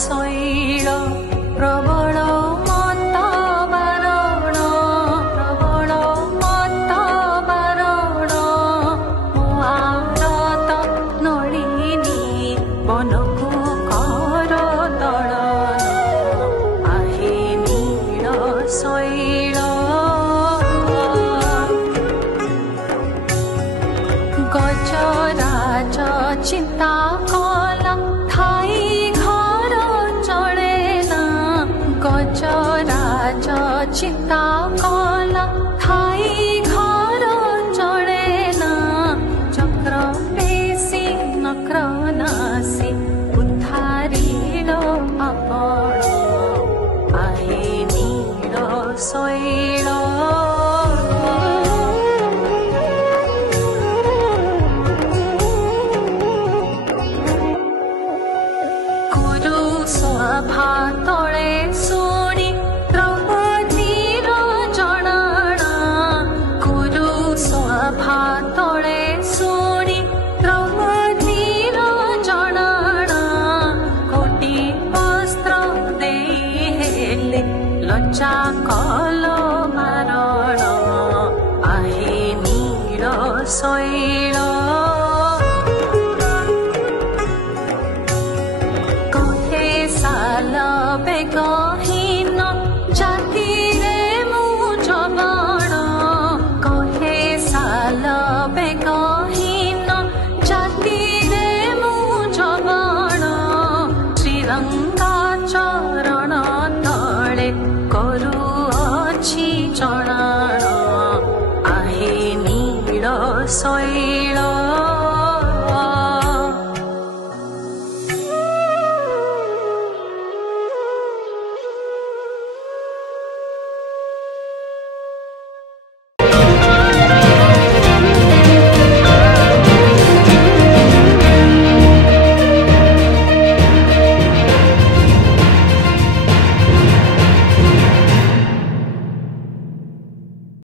शैल प्रबल मत बारण प्रबल मत बारण मुआरत नलिनी बनकु कर दलन आहे नील शैल गजराज चिंता कला थाई घर चलेना गजराज चिंता कला थाई घर चलेना चक्र पेशी नक्र नासी उद्धारिल आपण आहे नील शैल सभा तले शुणी द्रौपदीर जनाणा गुरु सभा तले शुणी द्रौपदीर जनाणा कोटी वस्त्र दे हेले लज्जा कल मारण आहे नील शैल साल बेगहीन जाति रे मु जबाण कहे साल बेगहीन जाति रे मु जबाण श्रीरंगा चरण तले करुअछि जनाण आहे नील शैल